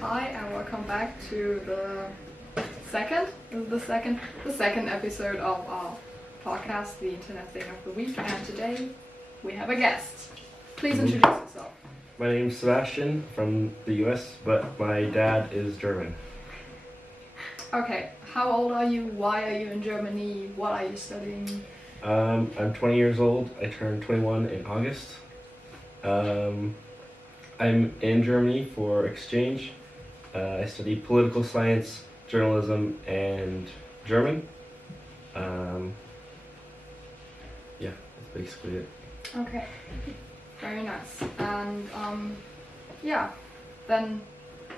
Hi and welcome back to the second episode of our podcast, The Internet Thing of the Week, and today we have a guest. Please introduce yourself. My name's Sebastian from the US, but my dad is German. Okay, how old are you? Why are you in Germany? What are you studying? I'm 20 years old. I turned 21 in August. I'm in Germany for exchange. I study political science, journalism, and German. Yeah, that's basically it. Okay, very nice. And yeah, then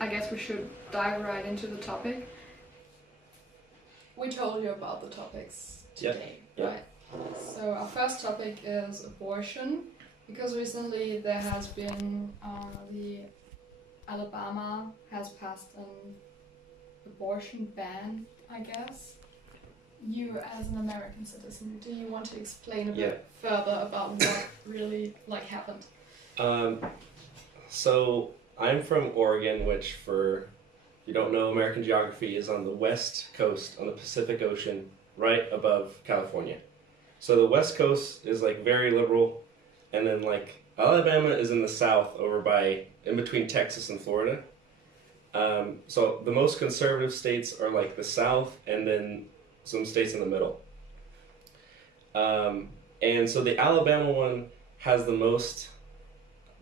I guess we should dive right into the topic. We told you about the topics today, right? So our first topic is abortion, because recently there has been the Alabama has passed an abortion ban, I guess. You as an American citizen, do you want to explain a bit further about what really happened? So I'm from Oregon, which, for if you don't know American geography, is on the west coast on the Pacific Ocean, right above California. So the west coast is very liberal, and then Alabama is in the south, over in between Texas and Florida. So the most conservative states are the south, and then some states in the middle. And so the Alabama one has the most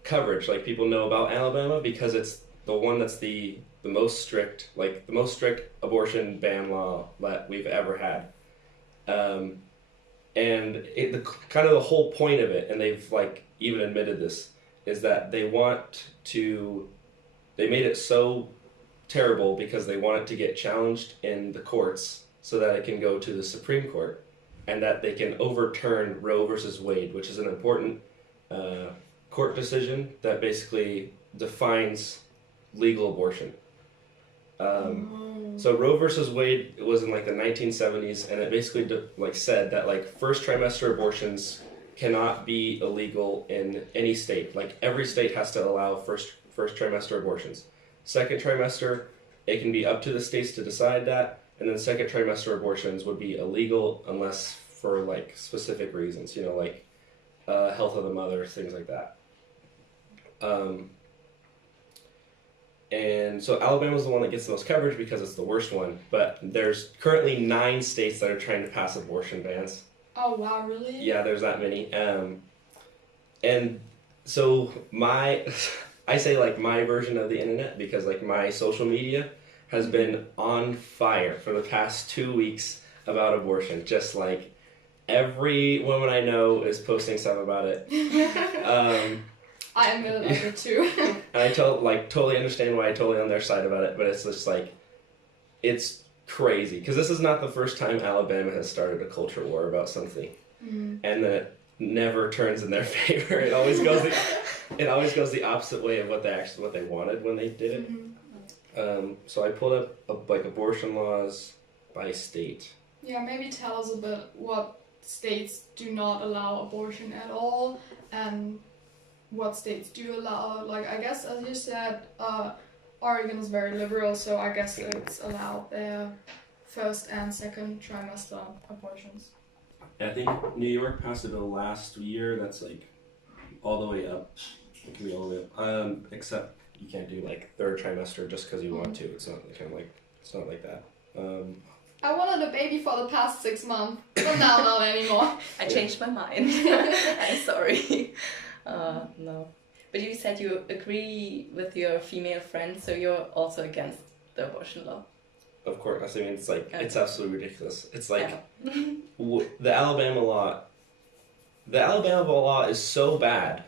coverage. People know about Alabama because it's the one that's the most strict, the most strict abortion ban law that we've ever had. And the whole point of it, and they've even admitted this, is that they made it so terrible because they want it to get challenged in the courts so that it can go to the Supreme Court and that they can overturn Roe versus Wade, which is an important court decision that basically defines legal abortion. So Roe versus Wade was in the 1970s, and it basically said that first trimester abortions cannot be illegal in any state. Every state has to allow first trimester abortions. Second trimester, it can be up to the states to decide that, and then second trimester abortions would be illegal unless for specific reasons, health of the mother, things like that. And so Alabama's the one that gets the most coverage because it's the worst one, but there's currently 9 states that are trying to pass abortion bans. Oh wow, really? Yeah, there's that many. And so I say my version of the internet, because my social media has been on fire for the past 2 weeks about abortion. Just every woman I know is posting stuff about it. I am in it too. And I totally understand why, I totally on their side about it, but it's just it's crazy, because this is not the first time Alabama has started a culture war about something, and then it never turns in their favor. It always goes the opposite way of what they wanted when they did it. So I pulled up abortion laws by state. Yeah, maybe tell us a bit what states do not allow abortion at all, and what states do allow. I guess, as you said, Oregon is very liberal, so I guess it's allowed their first and second trimester abortions. I think New York passed a bill last year that's all the way up. It can be all the way up. Except you can't do third trimester just because you want to. It's not it's not like that. I wanted a baby for the past 6 months, but now not anymore. I changed my mind. I'm sorry. No. But you said you agree with your female friend, so you're also against the abortion law. Of course. I mean, it's it's absolutely ridiculous. It's the Alabama law. The Alabama law is so bad.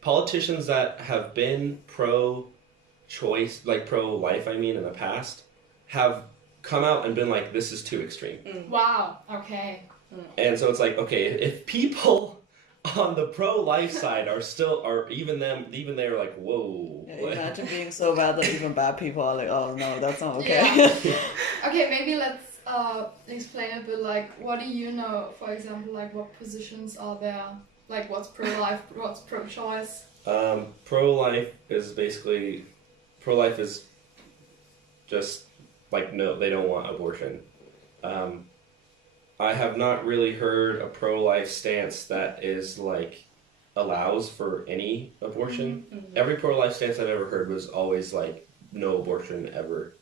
Politicians that have been pro-choice, pro-life, in the past, have come out and been this is too extreme. Wow. Okay. And so it's okay, if people on the pro-life side even they're whoa. Imagine being so bad that even bad people are oh no, that's not okay. Yeah. Okay, maybe let's explain a bit what do you know, for example, what positions are there, what's pro-life, what's pro-choice? Pro-life is basically, pro-life is just like no, they don't want abortion. I have not really heard a pro-life stance that is like allows for any abortion. Mm-hmm. Every pro-life stance I've ever heard was always like no abortion ever.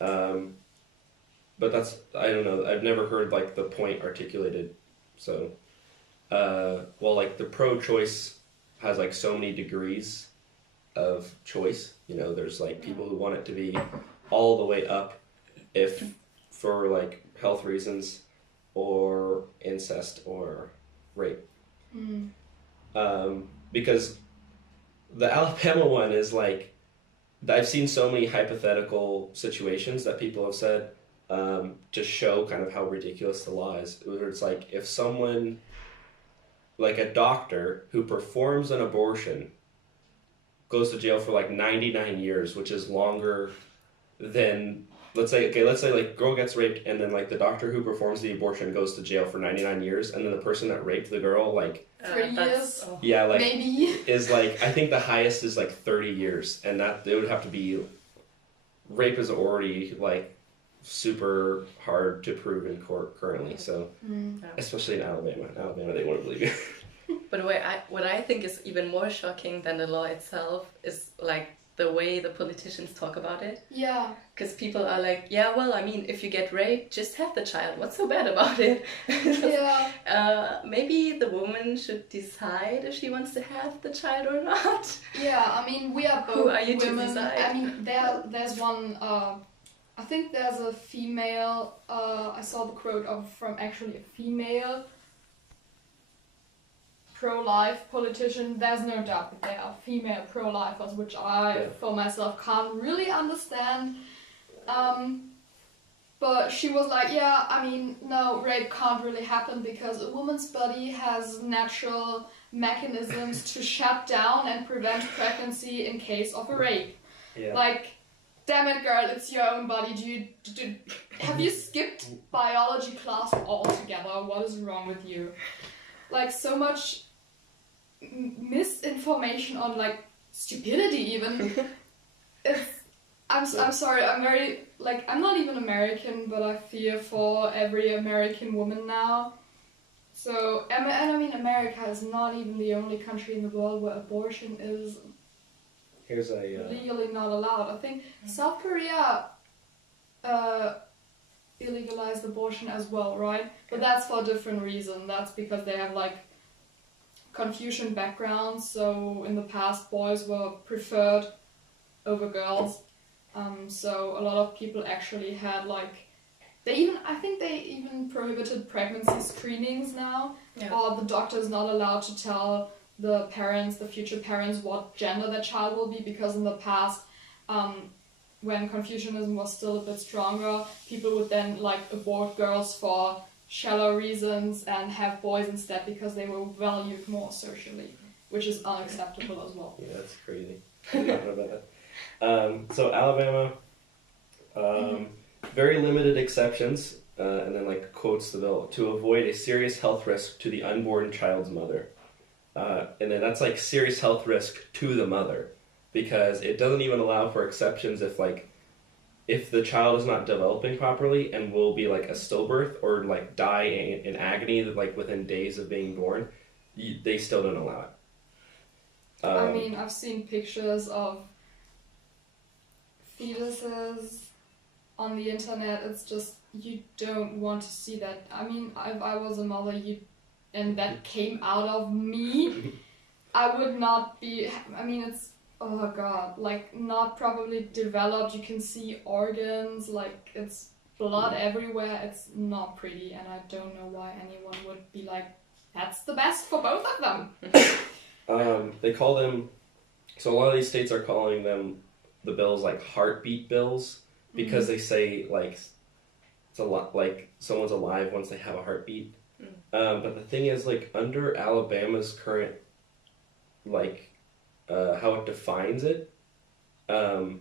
But that's, I don't know, I've never heard like the point articulated. So, well, like the pro-choice has like so many degrees of choice. You know, there's like people who want it to be all the way up if for like health reasons or incest or rape. Because the Alabama one is like, I've seen so many hypothetical situations that people have said to show kind of how ridiculous the law is. Where it's like if someone, like a doctor who performs an abortion, goes to jail for like 99 years, which is longer than, let's say like girl gets raped and then like the doctor who performs the abortion goes to jail for 99 years and then the person that raped the girl like 3 years? yeah, like Maybe. is like, I think the highest is like 30 years, and that it would have to be, rape is already like super hard to prove in court currently, so especially in Alabama. In Alabama, they wouldn't believe you. But what I think is even more shocking than the law itself is like the way the politicians talk about it. Yeah. Because people are like, yeah, well, I mean, if you get raped, just have the child. What's so bad about it? Yeah. Maybe the woman should decide if she wants to have the child or not. Yeah, I mean, we are both Who are you to women. decide? I mean, there's one, I think there's a female, I saw the quote from actually a female pro-life politician. There's no doubt that there are female pro-lifers, which I, for myself, can't really understand. But she was like, yeah, I mean, no, rape can't really happen because a woman's body has natural mechanisms to shut down and prevent pregnancy in case of a rape. Yeah. Like, damn it, girl, it's your own body. Have you skipped biology class altogether? What is wrong with you? Like, so much misinformation on, like, stupidity even. I'm sorry, I'm very, like, I'm not even American, but I fear for every American woman now. So, and I mean, America is not even the only country in the world where abortion is legally not allowed. I think South Korea illegalized abortion as well, right? But that's for a different reason. That's because they have, like, Confucian backgrounds, so in the past boys were preferred over girls. So a lot of people actually had, like, I think they even prohibited pregnancy screenings now, or the doctor is not allowed to tell the future parents what gender their child will be, because in the past, when Confucianism was still a bit stronger, people would then, like, abort girls for shallow reasons and have boys instead because they were valued more socially, which is unacceptable as well. Yeah, that's crazy. I didn't know about that. So Alabama, very limited exceptions, and then like quotes the bill, to avoid a serious health risk to the unborn child's mother. And then that's like serious health risk to the mother, because it doesn't even allow for exceptions if the child is not developing properly and will be like a stillbirth or like die in agony like within days of being born, they still don't allow it. I mean, I've seen pictures of fetuses on the internet. It's just, you don't want to see that. I mean, if I was a mother and that came out of me, I would not be, I mean, it's, oh god, like, not properly developed. You can see organs, like, it's blood everywhere. It's not pretty, and I don't know why anyone would be like, that's the best for both of them. They call them, so a lot of these states are calling them, the bills, like heartbeat bills, because they say like it's a lot like someone's alive once they have a heartbeat. But the thing is, like, under Alabama's current, like, how it defines it, like,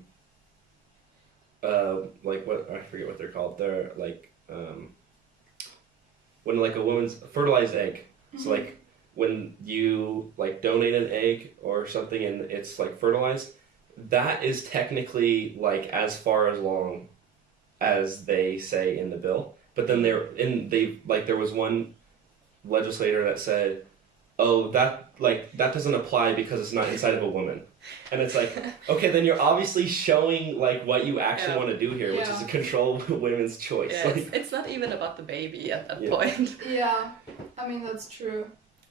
what, I forget what they're called. They're like when like a woman's fertilized egg. So like when you like donate an egg or something and it's like fertilized, that is technically like as far as long as they say in the bill. But then there was one legislator that said, "Oh, that doesn't apply because it's not inside of a woman." And it's like, okay, then you're obviously showing like what you actually want to do here, which is to control women's choice. Yeah, like, it's not even about the baby at that point. Yeah, I mean that's true.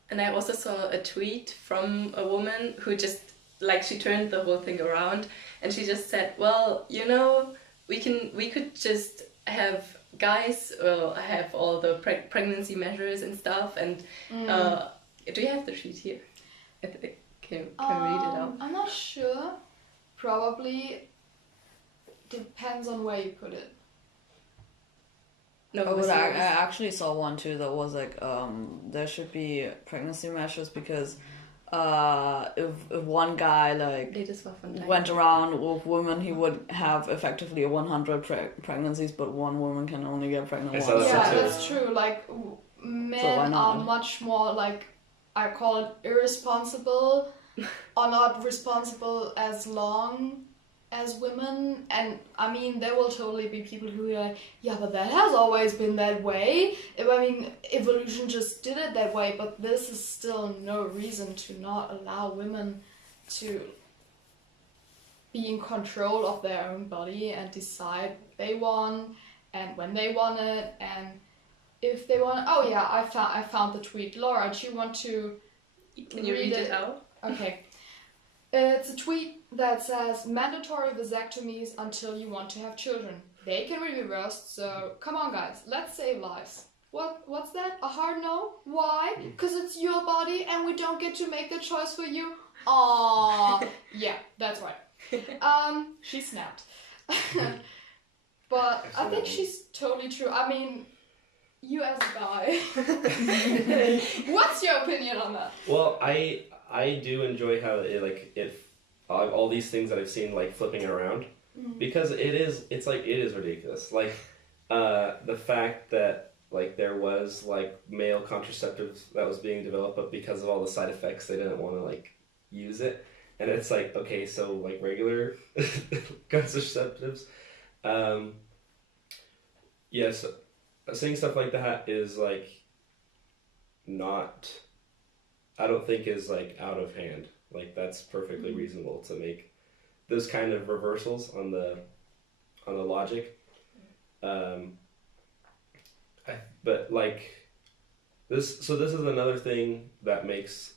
And I also saw a tweet from a woman who just like she turned the whole thing around and she just said, "Well, you know, we could just have guys have all the pregnancy measures and stuff." And do you have the sheet here? Can read it out? I'm not sure. Probably depends on where you put it. No, But I actually saw one too that was like there should be pregnancy measures because if one guy like went around with women, he would have effectively 100 pregnancies, but one woman can only get pregnant once. Yeah, that's true. Like men are much more like, I call it irresponsible, are not responsible as long as women. And I mean, there will totally be people who are like, yeah, but that has always been that way. I mean, evolution just did it that way, but this is still no reason to not allow women to be in control of their own body and decide what they want and when they want it and if they want. Oh yeah, I found the tweet. Laura, do you want to Can you read it out? Okay. It's a tweet that says mandatory vasectomies until you want to have children. They can be reversed, so come on guys, let's save lives. What's that? A hard no? Why? Because it's your body and we don't get to make the choice for you? Aww. Yeah, that's right. She snapped. But I think she's totally true. I mean, you as a guy, what's your opinion on that? Well, I do enjoy how all these things that I've seen like flipping around because it is ridiculous. Like the fact that like there was like male contraceptives that was being developed, but because of all the side effects, they didn't want to like use it. And it's like, okay, so like regular contraceptives, yes, saying stuff like that is like not, I don't think is like out of hand. Like that's perfectly reasonable to make those kind of reversals on the logic. But like this is another thing that makes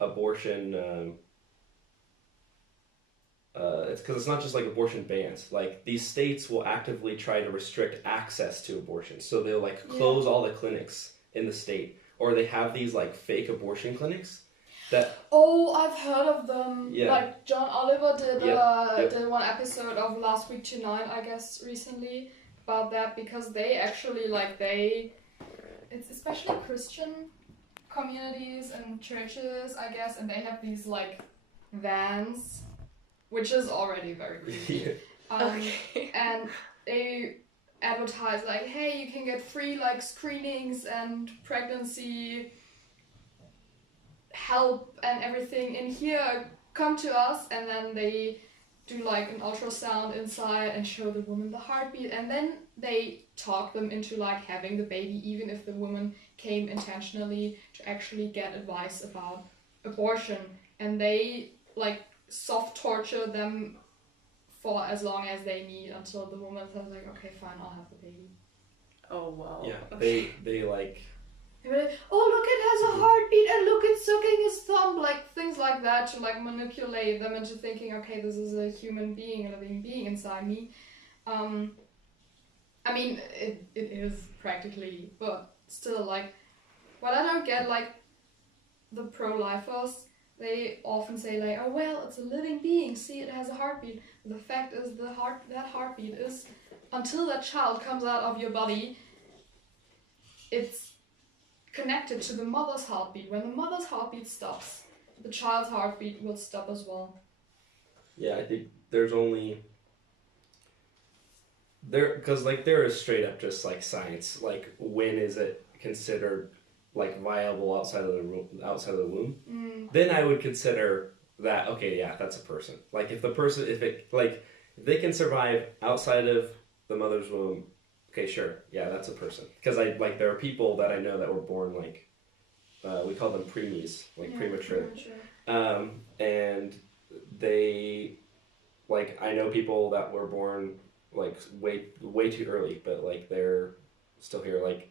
abortion. It's because it's not just like abortion bans. Like these states will actively try to restrict access to abortion, so they'll like close all the clinics in the state, or they have these like fake abortion clinics. I've heard of them. Yeah. Like John Oliver did one episode of Last Week Tonight, I guess, recently about that, because they actually it's especially Christian communities and churches, I guess, and they have these like vans, which is already very creepy. And they advertise like, hey, you can get free like screenings and pregnancy help and everything in here, come to us. And then they do like an ultrasound inside and show the woman the heartbeat, and then they talk them into like having the baby, even if the woman came intentionally to actually get advice about abortion. And they like soft torture them for as long as they need until the woman says like, okay, fine, I'll have the baby. Oh wow. Yeah, Okay. they like. They're like, oh look, it has a heartbeat, and look, it's sucking his thumb, like things like that, to like manipulate them into thinking, okay, this is a human being, a living being inside me. I mean, it is practically, but still, like, what I don't get, like, the pro-lifers, they often say like, oh well, it's a living being, see, it has a heartbeat. The fact is that heartbeat is, until that child comes out of your body, it's connected to the mother's heartbeat. When the mother's heartbeat stops, the child's heartbeat will stop as well. Yeah, I think there's only because like there is straight up just like science. Like when is it considered like viable outside of the womb? Then I would consider that okay, yeah, that's a person. Like if they can survive outside of the mother's womb, okay, sure, yeah, that's a person. Because there are people that I know that were born like we call them preemies, like premature. And they like I know people that were born like way too early, but like they're still here. Like,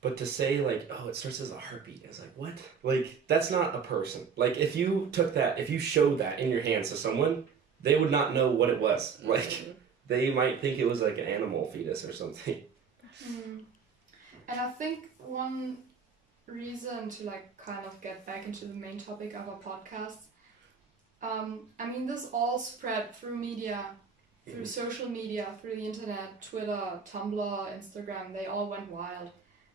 but to say like, oh, it starts as a heartbeat, it's like what? Like that's not a person. Like if you showed that in your hands to someone, they would not know what it was. Like they might think it was like an animal fetus or something. And I think one reason to like kind of get back into the main topic of our podcast, I mean this all spread through media, through social media, through the internet, Twitter, Tumblr, Instagram, they all went wild.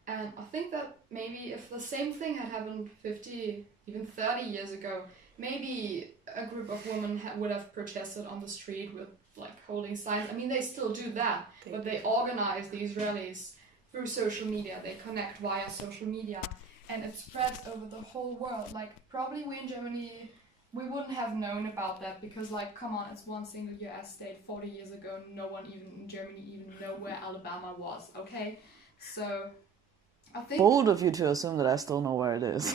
And I think that maybe if the same thing had happened 50, even 30 years ago, maybe a group of women would have protested on the street with like holding signs. I mean, they still do that, but they organize these rallies through social media. They connect via social media, and it spreads over the whole world. Like probably we in Germany, we wouldn't have known about that because like, come on, it's one single US state. 40 years ago, no one even in Germany even know where Alabama was, okay? So I think... Bold of you to assume that I still know where it is.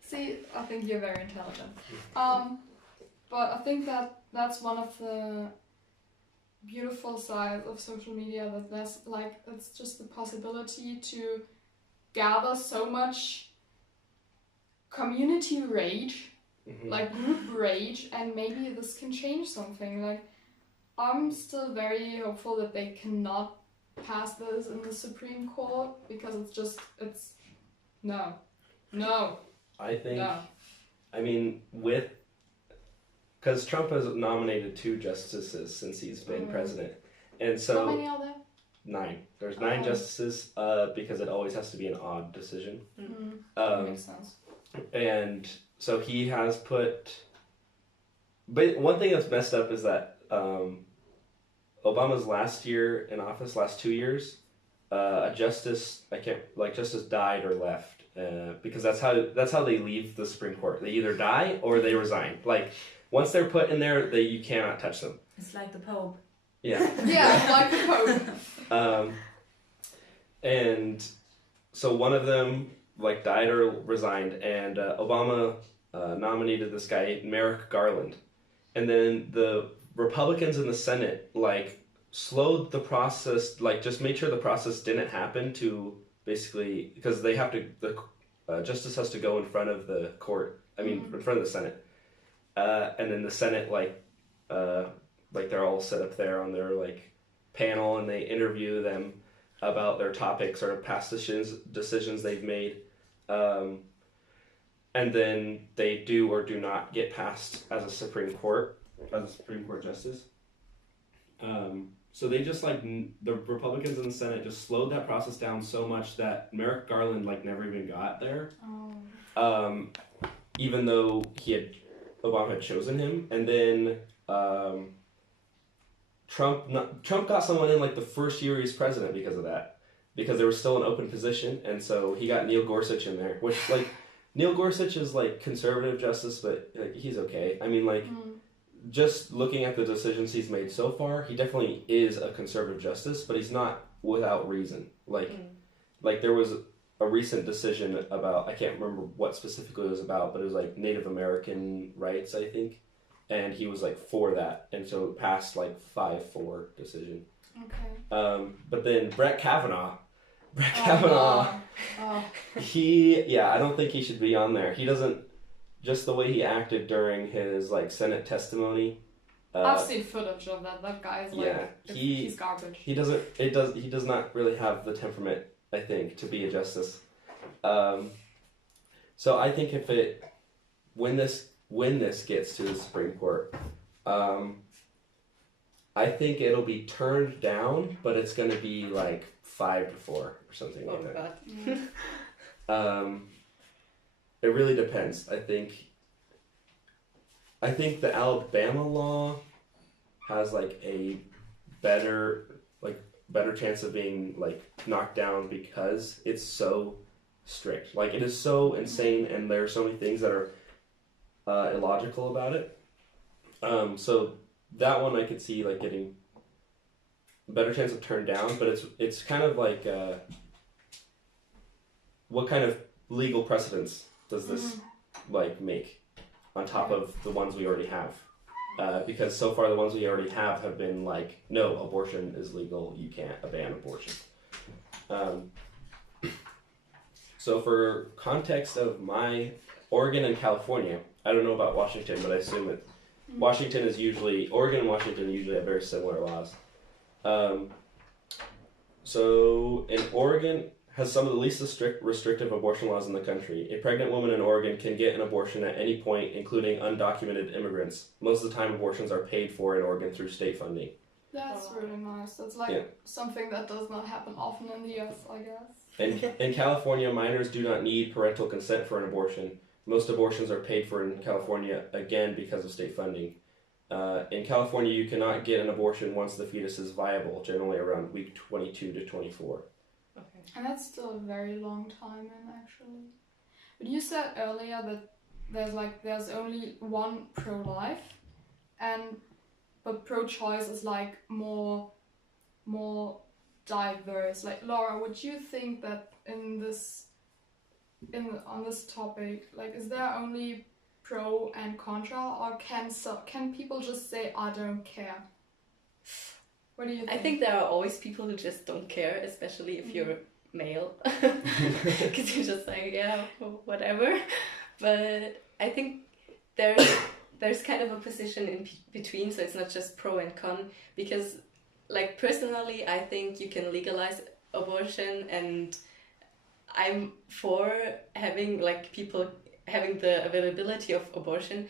See, I think you're very intelligent. But I think that that's one of the beautiful sides of social media, that there's like, it's just the possibility to gather so much community rage, like group rage, and maybe this can change something. Like, I'm still very hopeful that they cannot pass this in the Supreme Court because it's no. I think, no. I mean, because Trump has nominated 2 justices since he's been president, and so how many are there? 9. There's 9 justices because it always has to be an odd decision. That makes sense. And so he has put. But one thing that's messed up is that Obama's last year in office, last 2 years, a justice justice died or left because that's how they leave the Supreme Court. They either die or they resign. Like once they're put in there, you cannot touch them. It's like the Pope. Yeah. Yeah, like the Pope. And so one of them like died or resigned, and Obama nominated this guy Merrick Garland, and then the Republicans in the Senate like slowed the process, like just made sure the process didn't happen to basically because they have to the justice has to go in front of the court. I mean, in front of the Senate, and then the Senate like they're all set up there on their like panel, and they interview them about their topics or past decisions they've made, and then they do or do not get passed as a Supreme Court justice. So they just like the Republicans in the Senate just slowed that process down so much that Merrick Garland like never even got there, even though Obama had chosen him, and then Trump got someone in like the first year he's president because of that, because there was still an open position, and so he got Neil Gorsuch in there, which like Neil Gorsuch is like conservative justice, but like, he's okay. I mean like just looking at the decisions he's made so far, he definitely is a conservative justice, but he's not without reason. Like there was a recent decision about, I can't remember what specifically it was about, but it was like Native American rights, I think. And he was like for that, and so it passed like 5-4 decision. Okay. But then Brett Kavanaugh, I don't think he should be on there. He doesn't, just the way he acted during his like Senate testimony. I've seen footage of that. That guy is like, he's garbage. He does not really have the temperament, I think, to be a justice. So I think when this gets to the Supreme Court, I think it'll be turned down, but it's going to be like 5-4 or something like that. Yeah. It really depends. I think the Alabama law has like a better chance of being like knocked down because it's so strict. Like, it is so insane, and there are so many things that are illogical about it. So that one I could see like getting a better chance of turned down, but it's kind of like what kind of legal precedence does this like make on top of the ones we already have? Because so far the ones we already have been like, no, abortion is legal, you can't ban abortion. So for context of my Oregon and California, I don't know about Washington, but I assume it. Oregon and Washington usually have very similar laws. So in Oregon has some of the least restrictive abortion laws in the country. A pregnant woman in Oregon can get an abortion at any point, including undocumented immigrants. Most of the time abortions are paid for in Oregon through state funding. That's really nice. That's like something that does not happen often in the US, I guess. In California, minors do not need parental consent for an abortion. Most abortions are paid for in California, again, because of state funding. In California, you cannot get an abortion once the fetus is viable, generally around week 22 to 24. Okay. And that's still a very long time in, actually. But you said earlier that there's only one pro-life, but pro-choice is like more diverse. Like, Laura, would you think that on this topic, like, is there only pro and contra, or can people just say I don't care? What do you think? I think there are always people who just don't care, especially if you're male, because you're just like, yeah, whatever. But I think there's kind of a position in between, so it's not just pro and con, because like personally I think you can legalize abortion, and I'm for having like people having the availability of abortion,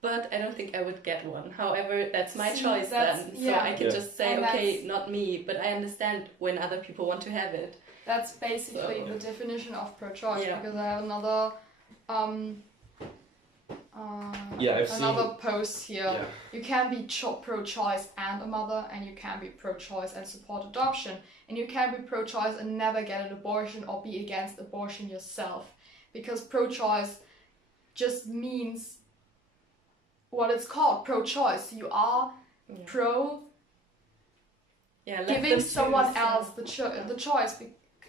but I don't think I would get one. However, that's my choice then. So I can just say, okay, not me, but I understand when other people want to have it. That's basically the definition of pro-choice, because I have another post here. Yeah. You can be pro-choice and a mother, and you can be pro-choice and support adoption, and you can be pro-choice and never get an abortion or be against abortion yourself, because pro-choice just means what it's called, pro-choice. You are pro giving someone else the choice,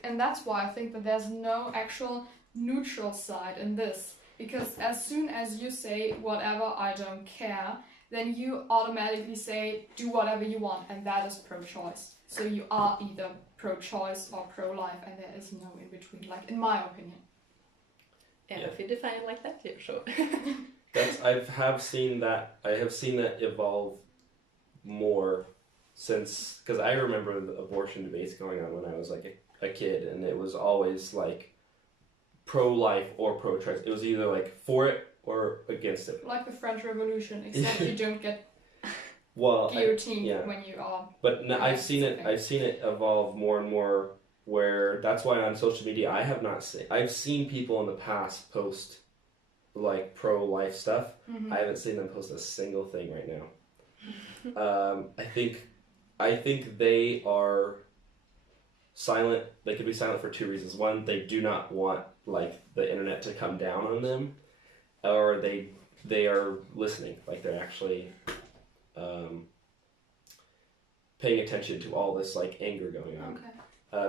and that's why I think that there's no actual neutral side in this. Because as soon as you say whatever, I don't care, then you automatically say do whatever you want, and that is pro-choice. So you are either pro-choice or pro-life, and there is no in between, like in my opinion. Yeah, if you define it like that, yeah, sure. I have seen that evolve more since, because I remember the abortion debates going on when I was like a kid, and it was always like pro-life or pro-choice. It was either like for it or against it. Like the French Revolution, except you don't get guillotined when you are. But no, I've seen it evolve more and more. Where that's why on social media I've seen people in the past post like pro-life stuff. I haven't seen them post a single thing right now. I think they are silent. They could be silent for two reasons. One, they do not want like the internet to come down on them, or they are listening, like they're actually paying attention to all this like anger going on. Okay.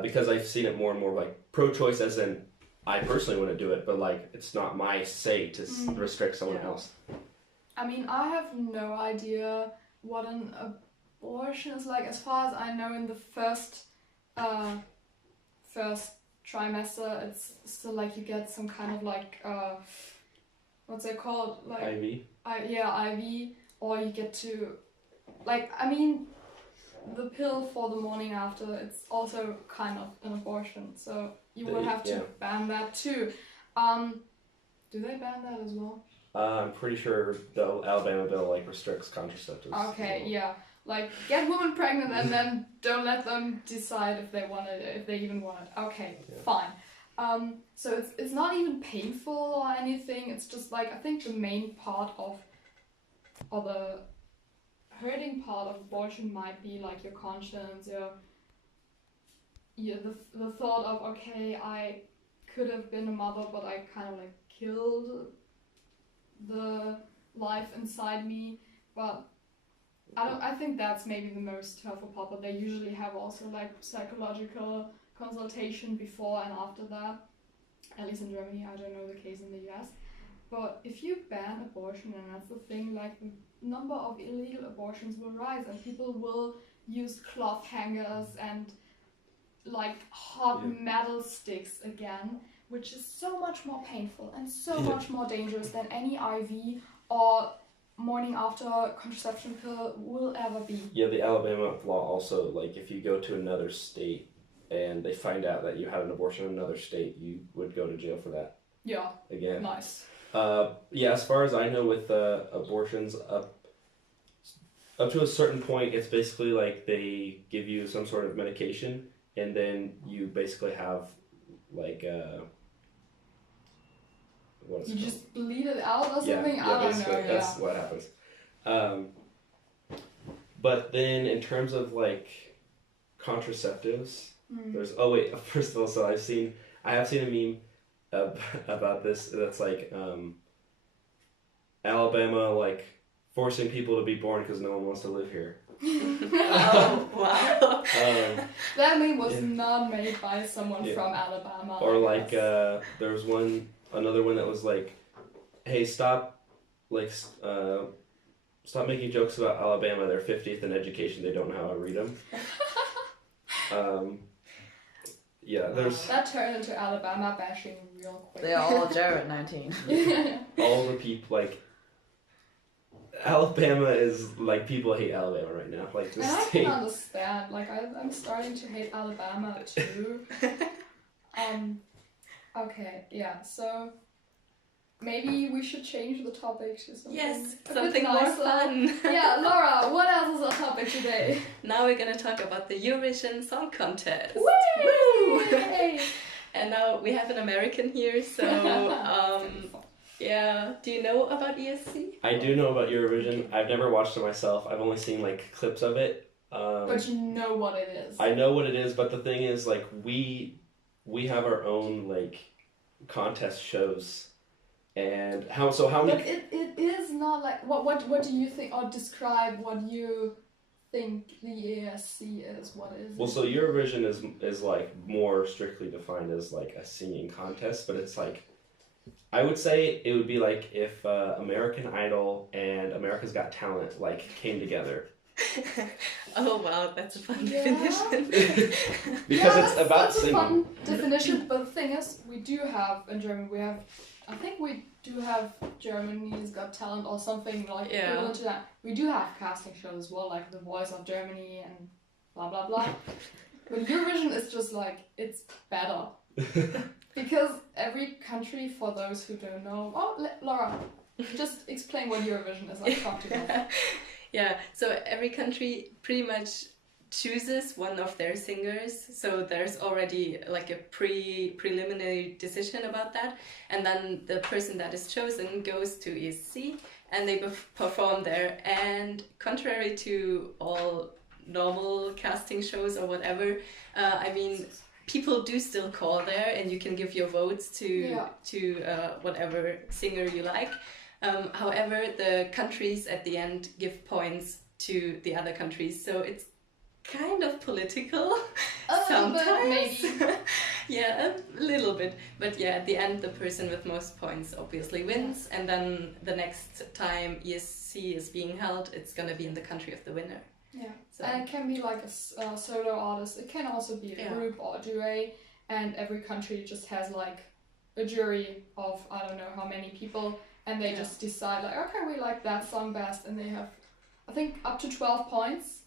Because I've seen it more and more like pro-choice, as in I personally wouldn't do it, but like it's not my say to restrict someone else. I mean, I have no idea what an abortion is like. As far as I know, in the first trimester, it's still like you get some kind of like what's it called, like IV. IV, or you get to like, I mean, the pill for the morning after, it's also kind of an abortion, so you would have to ban that too. Do they ban that as well? I'm pretty sure the Alabama bill like restricts contraceptives. Okay, like get women pregnant and then don't let them decide if they want it, if they even want it. Okay, fine. So it's not even painful or anything. It's just like, I think the main part of, or the hurting part of abortion might be like your conscience, the thought of, okay, I could have been a mother, but I kind of like killed the life inside me. But I think that's maybe the most helpful part, but they usually have also like psychological consultation before and after that. At least in Germany, I don't know the case in the US. But if you ban abortion, and that's the thing, like the number of illegal abortions will rise, and people will use cloth hangers and like hot metal sticks again, which is so much more painful and so much more dangerous than any IV or morning after contraception pill will ever be. Yeah, the Alabama law also, like if you go to another state and they find out that you had an abortion in another state, you would go to jail for that. Yeah. Again. Nice. Yeah, as far as I know with abortions, up to a certain point, it's basically like they give you some sort of medication, and then you basically have like what is it called? Just bleed it out or something? Yeah, I don't basically, know. that's what happens. But then in terms of like contraceptives, there's first of all, so I have seen a meme about this that's like Alabama like forcing people to be born because no one wants to live here. Oh, wow. That meme was not made by someone from Alabama. Or like there was another one that was like, hey, stop making jokes about Alabama. They're 50th in education. They don't know how to read them. Yeah, there's... That turned into Alabama bashing real quick. They're all Jared 19. All the people, like... Alabama is, like, people hate Alabama right now. Like, the And I state... can understand. Like, I'm starting to hate Alabama, too. Okay, yeah, so... Maybe we should change the topic to something something more fun. Yeah, Laura, what else is our topic today? Now we're gonna talk about the Eurovision Song Contest. Woo! And now we have an American here, so yeah. Do you know about ESC? I do know about Eurovision. I've never watched it myself. I've only seen like clips of it. But you know what it is. I know what it is, but the thing is, like, we have our own like contest shows. And how many? But it is not like what do you think, or describe what you think the ESC is? What is Well, it? so Eurovision is like more strictly defined as like a singing contest, but it's like, I would say it would be like if American Idol and America's Got Talent like came together. Oh wow, that's a fun definition. Because it's about that's singing. a fun definition, but the thing is, we do have in Germany I think we do have Germany's Got Talent or something like equivalent to that. We do have casting shows as well, like The Voice of Germany and blah blah blah. But Eurovision is just like, it's better. Because every country, for those who don't know... Oh, Laura, just explain what Eurovision is. I've talked about. Yeah, so every country pretty much chooses one of their singers, so there's already like a preliminary decision about that, and then the person that is chosen goes to ESC and they perform there. And contrary to all normal casting shows or whatever, I mean, people do still call there and you can give your votes to whatever singer you like. However, the countries at the end give points to the other countries, so it's kind of political sometimes. Maybe. Yeah, a little bit. But yeah, at the end, the person with most points obviously wins, and then the next time ESC is being held, it's gonna be in the country of the winner. Yeah, So. and it can be like a solo artist. It can also be a group or a duet, and every country just has like a jury of I don't know how many people, and they just decide like, okay, we like that song best, and they have, I think, up to 12 points,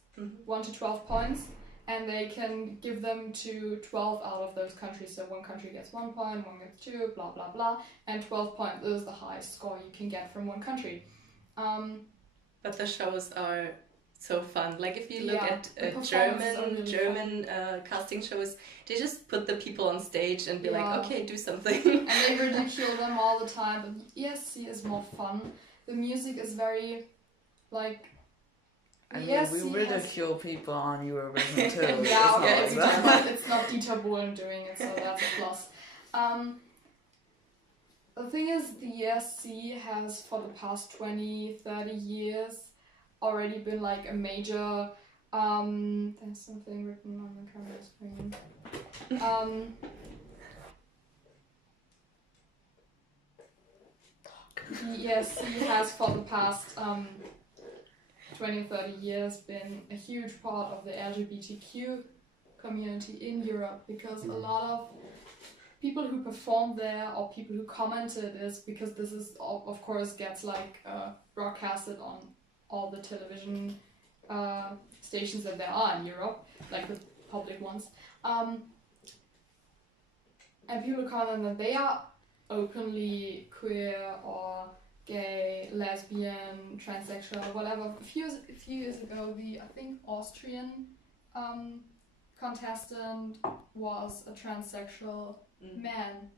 1 to 12 points, and they can give them to 12 out of those countries. So one country gets 1 point, one gets 2, blah blah blah, and 12 points is the highest score you can get from one country. But the shows are so fun. Like if you look at really German casting shows, they just put the people on stage and be like, okay, do something. And they ridicule them all the time. But ESC is more fun. The music is very like. I mean, we ridicule people on Eurovision too. It's not Dieter Bohlen doing it, so that's a plus. The thing is, the ESC has for the past 20-30 years already been like a major. There's something written on the camera screen. The ESC has for the past 20-30 years been a huge part of the LGBTQ community in Europe, because a lot of people who performed there or people who commented is because this is of course gets like broadcasted on all the television stations that there are in Europe, like the public ones, and people comment that they are openly queer or gay, lesbian, transsexual, whatever. A few years ago, I think Austrian contestant was a transsexual man,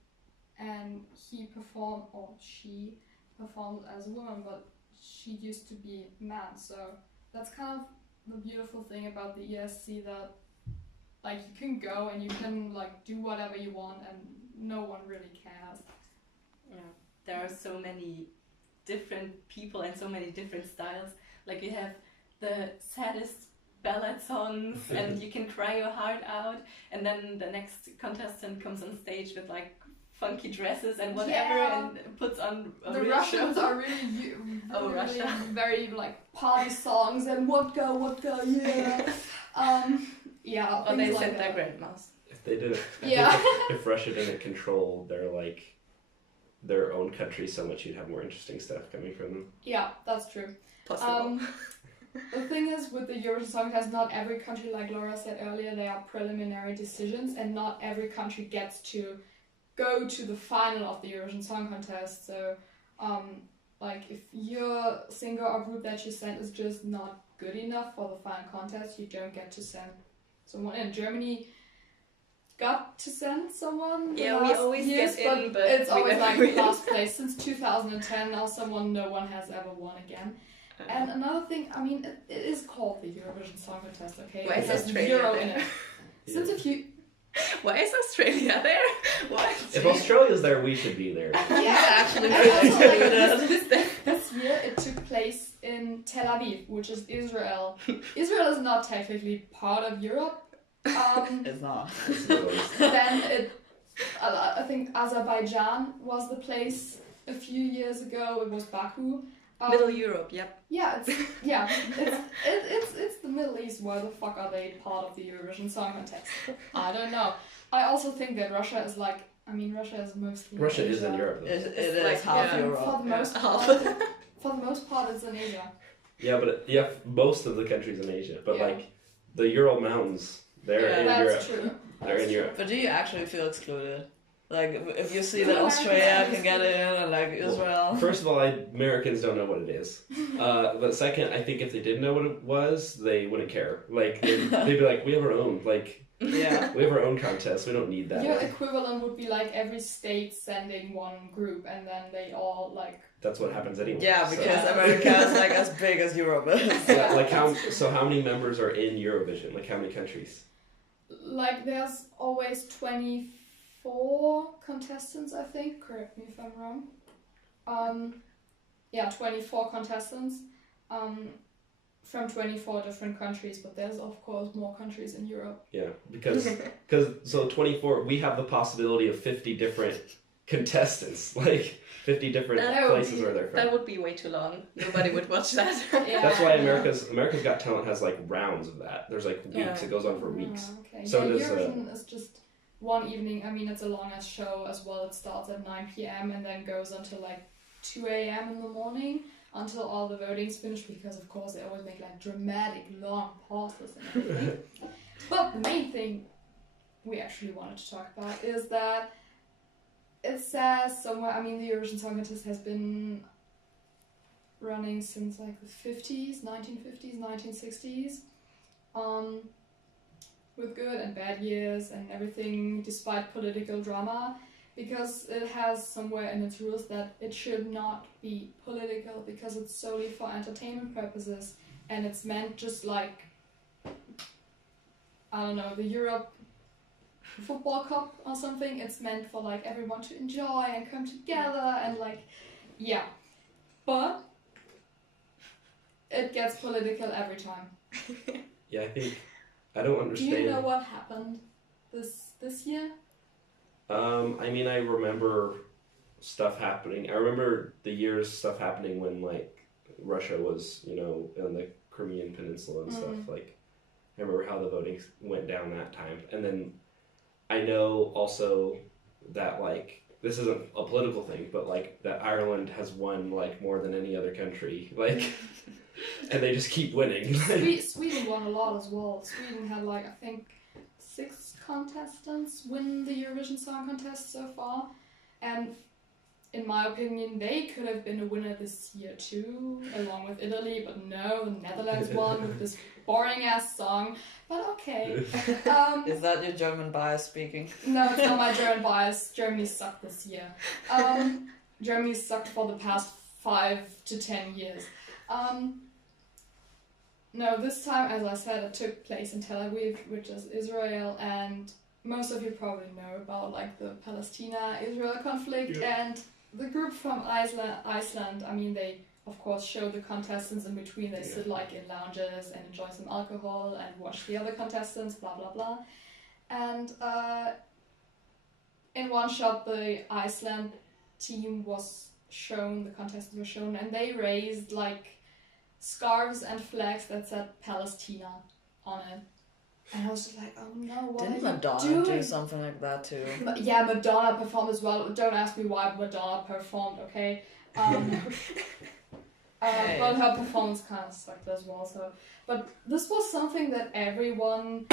and he performed, or she performed as a woman, but she used to be a man. So that's kind of the beautiful thing about the ESC, that like you can go and you can like do whatever you want and no one really cares. Yeah, there are so many different people and so many different styles. Like you have the saddest ballad songs and you can cry your heart out, and then the next contestant comes on stage with like funky dresses and whatever, and puts on a the real Russians show. are really really Russia. very like party songs and vodka, yeah. Yeah, Or they things sent like their that. grandmas. If they did, Yeah. if Russia didn't control their own country so much, you'd have more interesting stuff coming from them. Yeah, that's true. Possible. The thing is, with the Eurovision Song Contest, not every country, like Laura said earlier, they are preliminary decisions, and not every country gets to go to the final of the Eurovision Song Contest. So, like, if your singer or group that you send is just not good enough for the final contest, you don't get to send someone in. Germany got to send someone. Yeah, we always years, get in, but it's we always never like win. last place since 2010. Now, no one has ever won again. And another thing, I mean, it is called the Eurovision Song Contest, okay? Why It is says Australia Euro there? in it. Since a few, Why is Australia there? What? If Australia's there, we should be there. Actually, and also, like, This this year it took place in Tel Aviv, which is Israel. Israel is not technically part of Europe. it's not. Then I think Azerbaijan was the place a few years ago. It was Baku. Middle Europe, yep. Yeah, it's the Middle East. Why the fuck are they part of the Eurovision Song Contest? I don't know. I also think that Russia is like, I mean, Russia is mostly Russia Asia. is in Europe, though. It is like, half yeah. Europe. For the most Yeah. part, for the most part, it's in Asia. Yeah, but most of the countries in Asia, but Yeah. like the Ural Mountains, they're in That's Europe. true. They're in Europe. But do you actually feel excluded? Like, if you see that No, Australia I can get in, and like Israel. First of all, Americans don't know what it is. But second, I think if they did know what it was, they wouldn't care. Like they'd be like, we have our own. Like Yeah. we have our own contest. We don't need that. Your equivalent would be like every state sending one group, and then they all like. That's what happens anyway. Yeah, so. because America is like as big as Europe is. Yeah, like how many members are in Eurovision? Like how many countries? Like there's always 24 contestants, I think. Correct me if I'm wrong. Yeah, 24 contestants. From 24 different countries, but there's of course more countries in Europe. Yeah, because so 24, we have the possibility of 50 different contestants, like 50 different places where they're from. That would be way too long. Nobody would watch that. Yeah. That's why America's Got Talent has like rounds of that. There's like weeks. Yeah. It goes on for weeks. Oh, okay. So yeah, does, Eurovision is just one evening. I mean, it's a long-ass show as well. It starts at 9 p.m. and then goes until like 2 a.m. in the morning until all the voting's finished, because of course they always make like dramatic long pauses and everything. But the main thing we actually wanted to talk about is that it says somewhere, I mean, the Eurovision Song Contest has been running since like the 50s, 1950s, 1960s, with good and bad years and everything, despite political drama, because it has somewhere in its rules that it should not be political, because it's solely for entertainment purposes, and it's meant just like, I don't know, the football cup or something. It's meant for like everyone to enjoy and come together and like, yeah. But it gets political every time. Yeah, I don't understand. Do you know what happened this year? I mean, I remember stuff happening. I remember the year's stuff happening when like Russia was, you know, in the Crimean Peninsula and stuff. Like, I remember how the voting went down that time. And then I know also that like this isn't a political thing, but like that Ireland has won like more than any other country. Like, and they just keep winning. Sweden won a lot as well. Sweden had like I think 6 contestants win the Eurovision Song Contest so far, and in my opinion, they could have been a winner this year too, along with Italy, but no, the Netherlands won with this boring-ass song, but okay. Is that your German bias speaking? No, it's not my German bias. Germany sucked this year. Germany sucked for the past 5 to 10 years. No, this time, as I said, it took place in Tel Aviv, which is Israel, and most of you probably know about like the Palestina-Israel conflict, and the group from Iceland, I mean, they of course show the contestants in between. They sit like in lounges and enjoy some alcohol and watch the other contestants, blah blah blah. And in one shot, the Iceland team was shown, the contestants were shown, and they raised like scarves and flags that said Palestina on it. And I was just like, oh no, what Didn't are you Madonna doing? do something like that too? Yeah, Madonna performed as well. Don't ask me why Madonna performed, okay? But her performance kind of sucked as well. So, but this was something that everyone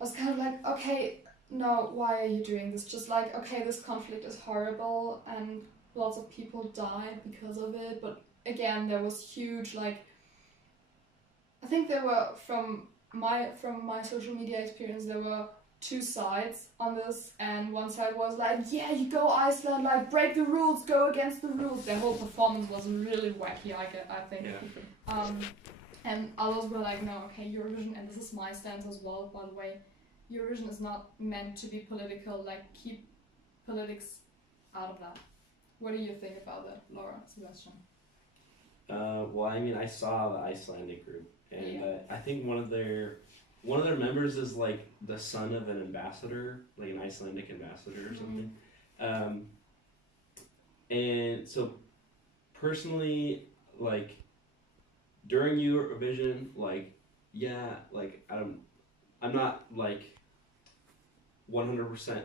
was kind of like, okay, no, why are you doing this? Just like, okay, this conflict is horrible and lots of people died because of it. But again, there was huge, like, I think there were from my social media experience, there were 2 sides on this, and one side was like, yeah, you go Iceland, like break the rules, go against the rules. Their whole performance was really wacky, I think. Yeah. And others were like, no, okay, Eurovision, and this is my stance as well, by the way, Eurovision is not meant to be political, like keep politics out of that. What do you think about that, Laura, Sebastian? Well, I mean, I saw the Icelandic group, and I think one of their members is like the son of an ambassador, like an Icelandic ambassador or something. And so, personally, like during Eurovision, like like I'm not like 100%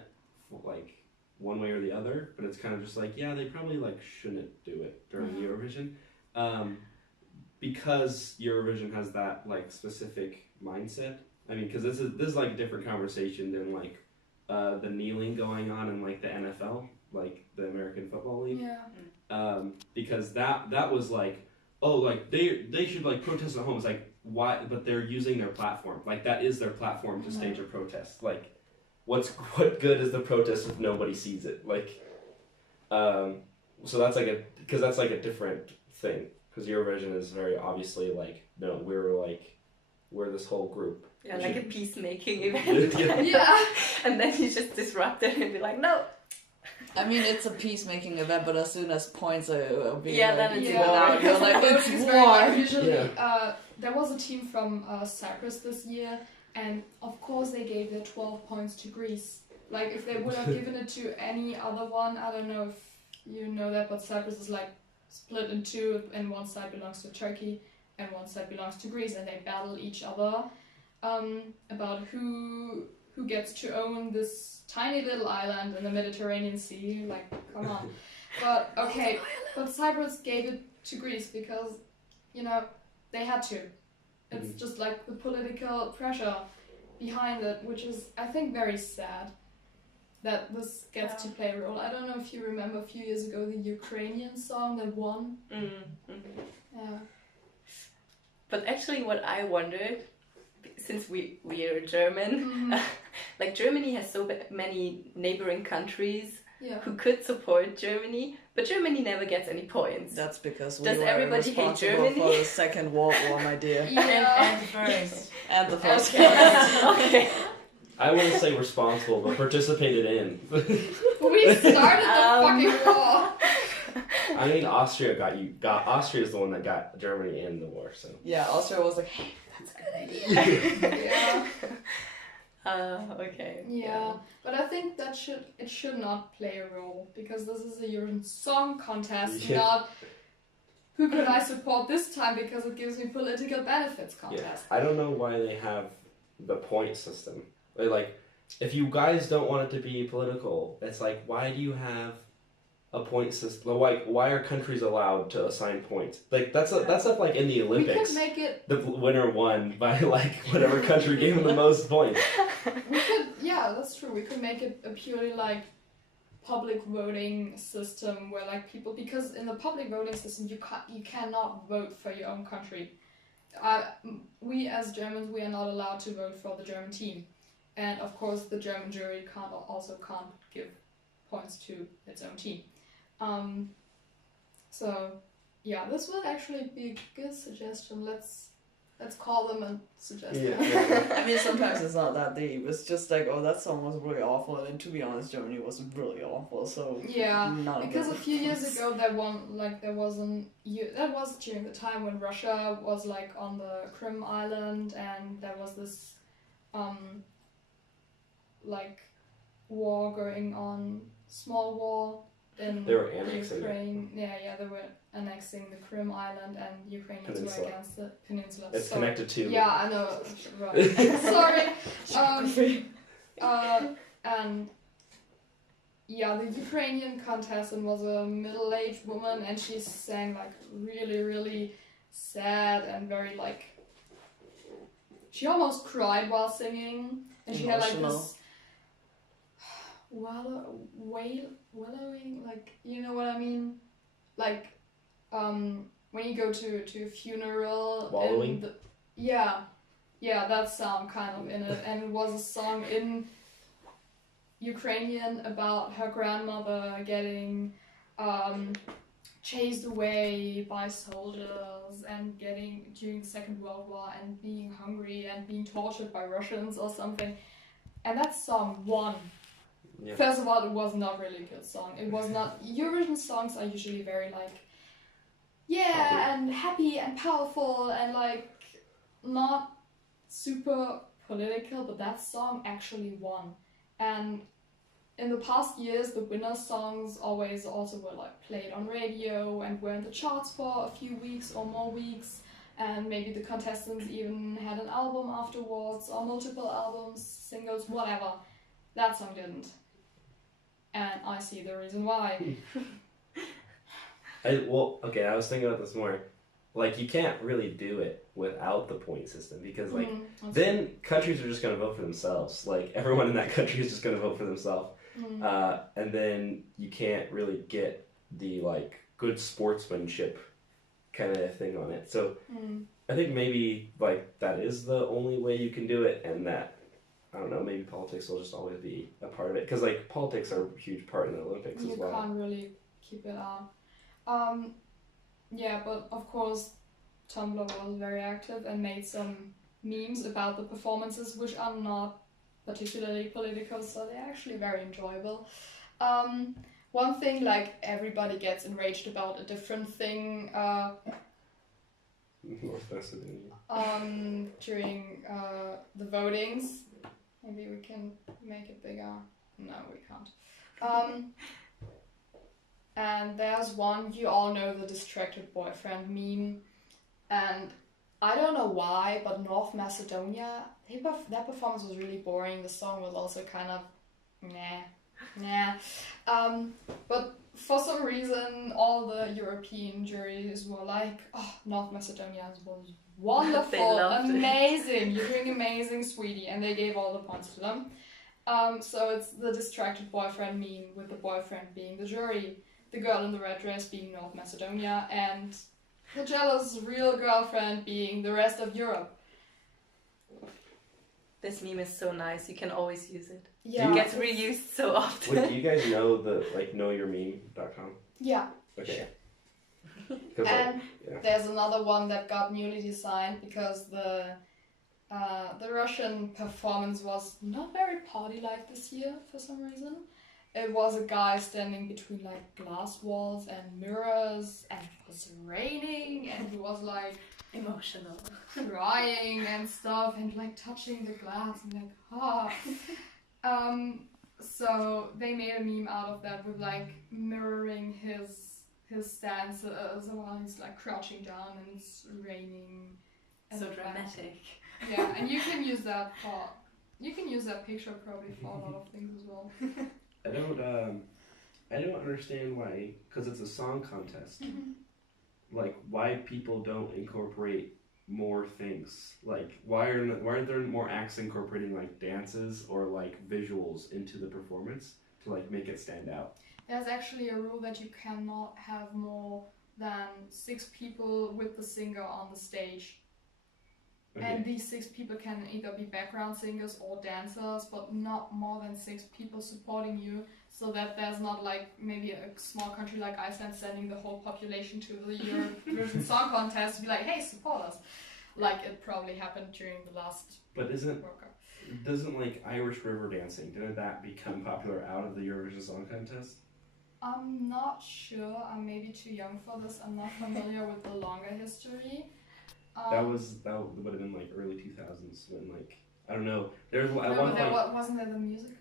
like one way or the other, but it's kind of just like, yeah, they probably like shouldn't do it during Eurovision. Because Eurovision has that like specific mindset. I mean, because this is like a different conversation than like the kneeling going on in like the NFL, like the American Football League. Yeah. Because that was like, oh, like they should like protest at home. It's like, why? But they're using their platform. Like that is their platform to stage a protest. Like, what good is the protest if nobody sees it? Like, so that's like because that's like a different thing. Because Eurovision is very obviously like, no, we're this whole group. Yeah, like a peacemaking event. Yeah. And then you just disrupt it and be like, no. I mean, it's a peacemaking event, but as soon as points are being then it's war, you're like, it's war. Usually, there was a team from Cyprus this year, and of course they gave their 12 points to Greece. Like, if they would have given it to any other one, I don't know if you know that, but Cyprus is like split in 2, and one side belongs to Turkey and one side belongs to Greece, and they battle each other about who gets to own this tiny little island in the Mediterranean Sea. Like, come on. But okay, but Cyprus gave it to Greece because, you know, they had to. It's just like the political pressure behind it, which is, I think, very sad that this gets to play a role. I don't know if you remember a few years ago the Ukrainian song that won. Yeah. But actually what I wondered, since we are German, like Germany has so many neighboring countries who could support Germany, but Germany never gets any points. That's because we Does were everybody hate responsible Germany? for the Second World War, my dear. Yeah. And first. And the first. Okay. I wouldn't say responsible, but participated in. We started the fucking war. I mean, Austria is the one that got Germany in the war, so. Yeah, Austria was like, hey, that's a good idea. Okay. Yeah, but I think it should not play a role, because this is a Eurovision Song Contest, not who could I support this time because it gives me political benefits contest. Yeah. I don't know why they have the point system. Like, if you guys don't want it to be political, it's like, why do you have a point system? Like, why are countries allowed to assign points? Like, that's up like in the Olympics. We could make it. The winner won by like whatever country gave him the most points. Yeah, that's true. We could make it a purely like public voting system where like people, because in the public voting system you cannot vote for your own country. We as Germans, we are not allowed to vote for the German team, and of course the German jury can't give points to its own team. So yeah, this would actually be a good suggestion. Let's call them and suggest them. Yeah. I mean, sometimes it's not that deep. It's just like, oh, that song was really awful, and to be honest, Germany was really awful. So yeah, because a few years ago that was during the time when Russia was like on the Crimea island, and there was this like war going on, small war in They were annexing Ukraine. Yeah, they were annexing the Crimea island, and Ukrainians were against the peninsula. It's connected to. Yeah, I know. Right. Sorry. And yeah, the Ukrainian contestant was a middle-aged woman, and she sang like really, really sad and very like. She almost cried while singing, and she had like this wallowing, like, you know what I mean, like when you go to a funeral. Wallowing. Yeah, that sound kind of in it, and it was a song in Ukrainian about her grandmother getting chased away by soldiers and during the Second World War and being hungry and being tortured by Russians or something, and that song won. Yeah. First of all, it was not really a good song. It was not. Eurovision songs are usually very like, and happy and powerful and like not super political, but that song actually won. And in the past years, the winner songs always also were like played on radio and were in the charts for a few weeks or more weeks, and maybe the contestants even had an album afterwards or multiple albums, singles, whatever. That song didn't. And I see the reason why. I was thinking about this more. Like, you can't really do it without the point system, because like then countries are just going to vote for themselves. Like, everyone in that country is just going to vote for themselves. And then you can't really get the like good sportsmanship kind of thing on it. So I think maybe like that is the only way you can do it, and that, I don't know, maybe politics will just always be a part of it, because like politics are a huge part in the Olympics as well. You can't really keep it on. Yeah, but of course Tumblr was very active and made some memes about the performances, which are not particularly political, so they're actually very enjoyable. One thing, like, everybody gets enraged about a different thing North Macedonia. During the votings. Maybe we can make it bigger. No, we can't. And there's one, you all know the distracted boyfriend meme, and I don't know why, but North Macedonia, their performance was really boring. The song was also kind of nah. But for some reason, all the European juries were like, oh, North Macedonia was wonderful, amazing, you're doing amazing, sweetie, and they gave all the points to them. So it's the distracted boyfriend meme, with the boyfriend being the jury, the girl in the red dress being North Macedonia, and the jealous real girlfriend being the rest of Europe. This meme is so nice, you can always use it. Yeah. It gets reused so often. Wait, do you guys know the like knowyourmeme.com? Yeah. Okay. And there's another one that got newly designed because the the Russian performance was not very party-like this year for some reason. It was a guy standing between like glass walls and mirrors, and it was raining, and he was like Emotional. crying and stuff, and like touching the glass and like so they made a meme out of that with like mirroring his stance while he's like crouching down and it's raining. So dramatic. Yeah, and you can use that picture probably for a lot of things as well. I don't understand why, because it's a song contest. Like, why people don't incorporate more things. Like, why aren't there more acts incorporating like dances or like visuals into the performance to like make it stand out? There's actually a rule that you cannot have more than 6 people with the singer on the stage. Okay. And these 6 people can either be background singers or dancers, but not more than 6 people supporting you, so that there's not like maybe a small country like Iceland sending the whole population to the Eurovision Song Contest to be like, hey, support us. Like it probably happened during the last But World Cup. doesn't like Irish river dancing, didn't that become popular out of the Eurovision Song Contest? I'm not sure, I'm maybe too young for this, I'm not familiar with the longer history. That would have been like early 2000s when like, I don't know, there's at No, one but point. wasn't there the musical?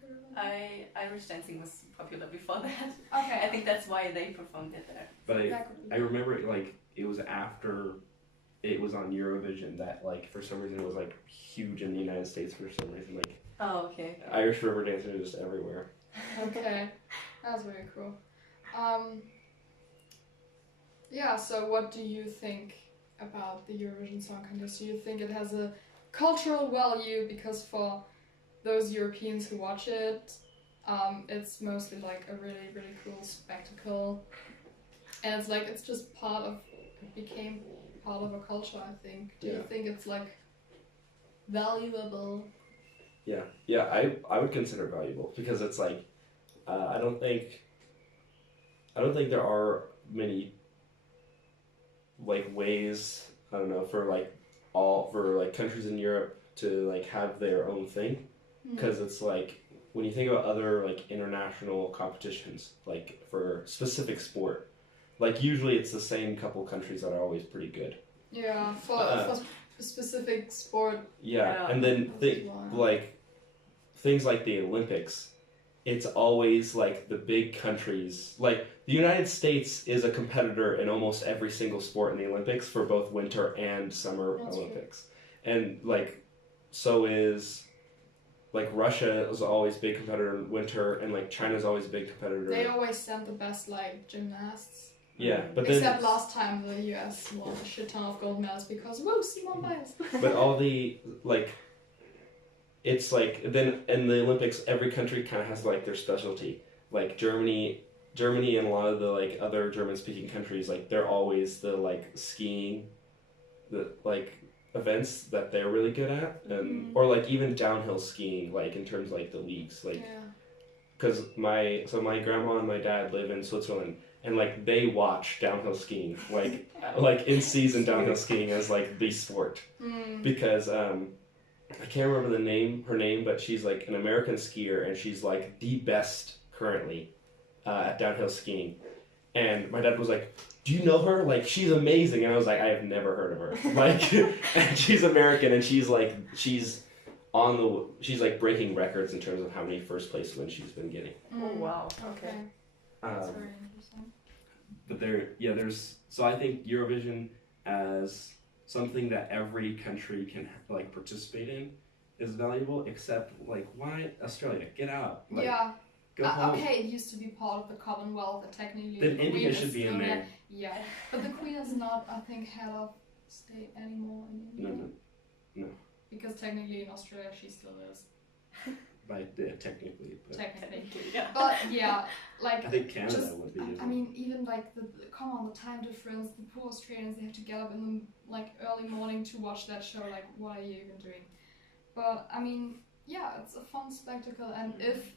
Irish dancing was popular before that. Okay. I think that's why they performed it there. But I remember it like it was after it was on Eurovision that like for some reason it was like huge in the United States for some reason, like Oh, okay. Irish river dancing is just everywhere. Okay, that's very cool. Yeah, so what do you think about the Eurovision Song Contest? Do you think it has a cultural value? Because for those Europeans who watch it, it's mostly like a really, really cool spectacle. And it's just it became part of a culture, I think. Do you think it's like valuable? Yeah, I would consider it valuable because it's like, I don't think there are many like ways, I don't know, for countries in Europe to like have their own thing, because it's like when you think about other like international competitions like for specific sport, like usually it's the same couple countries that are always pretty good. Yeah, for specific sport. Yeah, and then things like the Olympics, it's always like the big countries. Like the United States is a competitor in almost every single sport in the Olympics for both winter and summer Olympics. True. And like so is like Russia is always a big competitor in winter, and like China's always a big competitor. They always send the best like gymnasts. Yeah, but except last time the US won a shit ton of gold medals because Simone Biles. But all the like, it's like then in the Olympics every country kind of has like their specialty. Like Germany and a lot of the like other German speaking countries, like they're always the like skiing, the like events that they're really good at, and or like even downhill skiing, like in terms of like the leagues, like because my grandma and my dad live in Switzerland. And like they watch downhill skiing, like in season downhill skiing as like the sport, because I can't remember her name, but she's like an American skier and she's like the best currently at downhill skiing. And my dad was like, "Do you know her? Like she's amazing." And I was like, "I have never heard of her." Like, and she's American and she's like breaking records in terms of how many first place wins she's been getting. Oh wow! Okay. That's very interesting. But there's so I think Eurovision as something that every country can like participate in is valuable. Except like, why Australia? Get out! Like, go home. Okay, it used to be part of the Commonwealth, and technically then India should be in there. Yeah, but the Queen is not, I think, head of state anymore in India. No. Because technically in Australia she still is. Technically. Yeah. But yeah, like I think Canada would be. I mean, even like the time difference. The poor Australians, they have to get up in the like early morning to watch that show. Like, what are you even doing? But I mean, yeah, it's a fun spectacle. And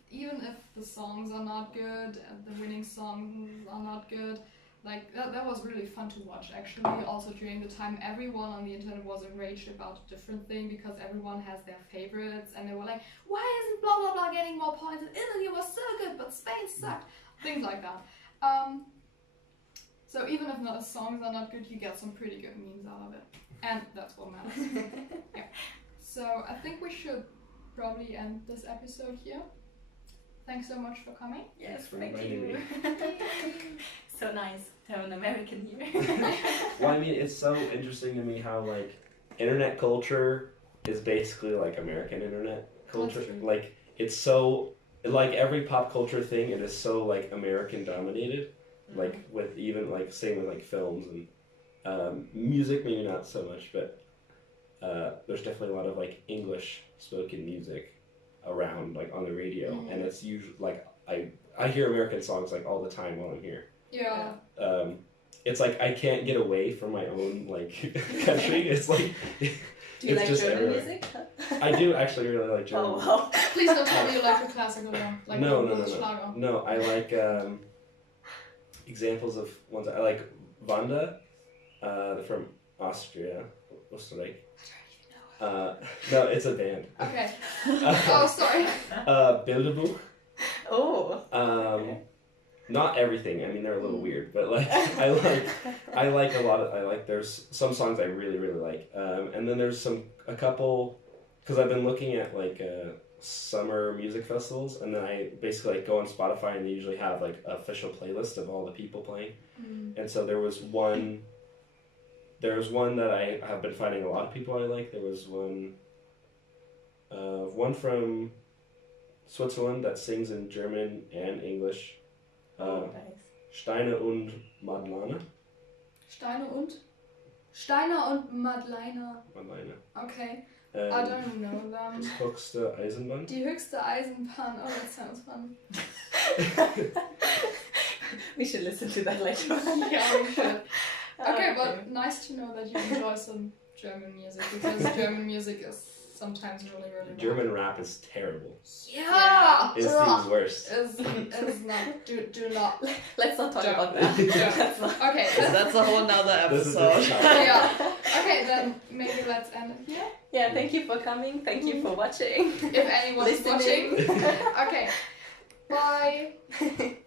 even if the songs are not good, and the winning songs are not good, like that was really fun to watch actually. Also during the time, everyone on the internet was enraged about a different thing because everyone has their favorites, and they were like, why isn't blah blah blah getting more points? And Italy was so good, but Spain sucked. Things like that. So even if the songs are not good, you get some pretty good memes out of it, and that's what matters. Yeah. So I think we should probably end this episode here. Thanks so much for coming. Yes, for thank inviting you. me. So nice to have an American here. Well, I mean, it's so interesting to me how like internet culture is basically like American internet culture. That's true. Like it's so like every pop culture thing, it is so like American dominated. Like with even like same with like films and music, maybe not so much, but there's definitely a lot of like English spoken music around like on the radio, and it's usually like I hear American songs like all the time while I'm here. Yeah. It's like I can't get away from my own like country. It's like Do you it's like just German everywhere. music? I do actually really like German. Oh wow. Please don't tell me you like the classical one. Like No. Schlager. No, I like examples of ones I like. Wanda, they're from Austria, Österreich. No, it's a band. Okay. Oh, sorry. Bilderbuch. Oh. Not everything. I mean, they're a little weird, but like I like a lot of. I like there's some songs I really like, and then there's a couple because I've been looking at like summer music festivals, and then I basically like go on Spotify and they usually have like an official playlist of all the people playing, and so there was one that I have been finding a lot of people I like. There was one from Switzerland that sings in German and English. Nice. Steine und Madlana. Steiner und Madleiner. Madlana. Okay. I don't know them. Das höchste Eisenbahn. Die höchste Eisenbahn. Oh, that sounds fun. We should listen to that later. Yeah, we should. Okay, but nice to know that you enjoy some German music, because German music is sometimes really bad. German rap is terrible. Yeah! It's the worst. Is not. Do not. Let's not talk Don't. about that. Let's not. Okay. That's a whole nother This is episode. the Yeah. Okay, then maybe let's end it here. Yeah, thank you for coming. Thank you for watching. If anyone's Listening. watching. Okay. Bye.